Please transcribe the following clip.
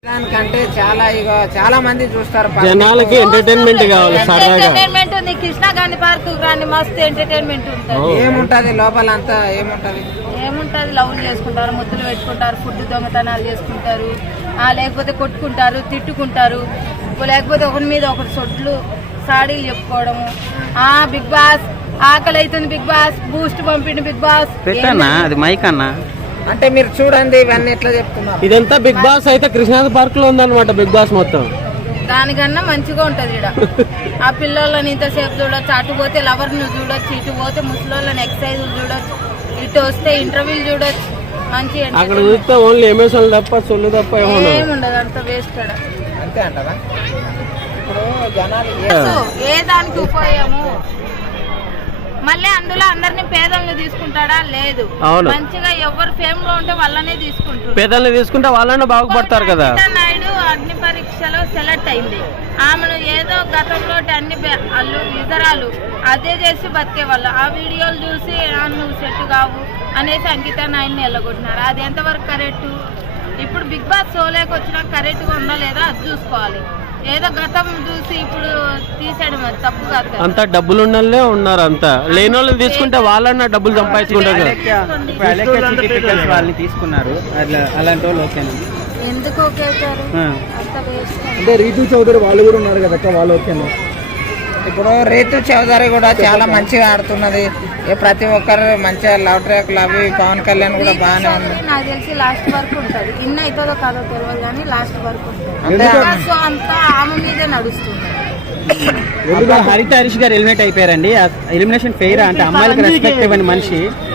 దానికంటే చాలా మంది చూస్తారు. జనాలకి ఎంటర్టైన్మెంట్ కావాలి, ఎంటర్టైన్మెంట్ ఉంది. కృష్ణా గాంధీ పార్క్ కానీ మస్తు ఎంటర్టైన్మెంట్ ఉంటుంది. ఏముంటది లోపల అంతా? ఏముంటది లవ్ చేసుకుంటారు, ముద్దులు పెట్టుకుంటారు, ఫుడ్ దొంగతనాలు చేసుకుంటారు, లేకపోతే కొట్టుకుంటారు, తిట్టుకుంటారు, లేకపోతే ఒకరి మీద ఒకరి సొడ్లు సాడీలు చెప్పుకోవడము. బిగ్ బాస్ ఆకలి అవుతుంది, బిగ్ బాస్ బూస్ట్ పంపిండి, బిగ్ బాస్ అది మైక్ అన్నా. అంటే మీరు చూడండి ఇవన్నీ ఎట్లా చెప్తున్నారు. ఇదంతా బిగ్ బాస్ అయితే కృష్ణాది పార్క్ లో ఉందన్నమాట. బిగ్ బాస్ మొత్తం దానికన్నా మంచిగా ఉంటది ఇక్కడ. ఆ పిల్లలని ఇంతసేపు చూడొచ్చు, అటు పోతే లవర్ ను చూడొచ్చు, ఇటు పోతే ముసలోళ్ళని ఎక్సర్సైజ్ చూడొచ్చు, ఇటు వస్తే ఇంటర్వ్యూలు చూడొచ్చు. మంచి అక్కడ చూస్తే ఓన్లీ ఎమోషన్ తప్ప సొల్లు తప్ప ఏముండదు, అంత వేస్ట్. అంతే అంటారా? ఇప్పుడు జనాలు ఏ దానికి ఉపయోగము? మళ్ళీ అందులో అందరినీ పేదల్ని తీసుకుంటాడా? లేదు. మంచిగా ఎవరు ఫేమ్ లో ఉంటే వాళ్ళనే తీసుకుంటారు. పేదల్ని తీసుకుంటే వాళ్ళనే బాగుపడతారు కదా. నాయుడు అగ్ని పరీక్షలో సెలెక్ట్ అయింది. ఆమెను ఏదో గతంలో అన్ని వివరాలు అదే చేసి బతికే వాళ్ళు. ఆ వీడియోలు చూసి నువ్వు సెట్ కావు అనేసి అంకిత నాయుడిని వెళ్ళగొట్టినారు. అది ఎంతవరకు కరెక్ట్? ఇప్పుడు బిగ్ బాస్ షోలోకి వచ్చినా కరెక్ట్ గా ఉందా లేదా అది చూసుకోవాలి. ఏదో గతం చూసి ఇప్పుడు తీసాడు, మరి తప్పు కాదు. అంతా డబ్బులు ఉన్నోళ్ళే ఉన్నారు, అంతా లేని వాళ్ళని తీసుకుంటే వాళ్ళన్నా డబ్బులు సంపాదించుకుంటారు. వాళ్ళని తీసుకున్నారు, అలాంటి వాళ్ళు ఓకేనా? ఎందుకు ఓకే అవుతారు? అంత వేస్ట్. అంటే రీతు చౌదరి వాళ్ళు కూడా ఉన్నారు కదా, వాళ్ళు ఓకేనా? ఇప్పుడు రీతు చౌదరి కూడా చాలా మంచిగా ఆడుతున్నది. ప్రతి ఒక్కరు మంచిగా లవ్ ట్రాక్లు అవి. పవన్ కళ్యాణ్ కూడా బాగానే ఉంది. నాకు తెలిసి లాస్ట్ వరకు ఉంటుంది. ఇన్న అవుతుందో కాదో తెలియదు కానీ లాస్ట్ వరకు ఉంటుంది. అంతా ఆమె మీదే నడుస్తుంది. హరిత హరీష్ గారు ఎలిమినేట్ అయిపోయారండి. ఎలిమినేషన్ ఫెయిర్ అంటే అమ్మాయిలకు రెస్పెక్ట్ ఇవ్వని మనిషి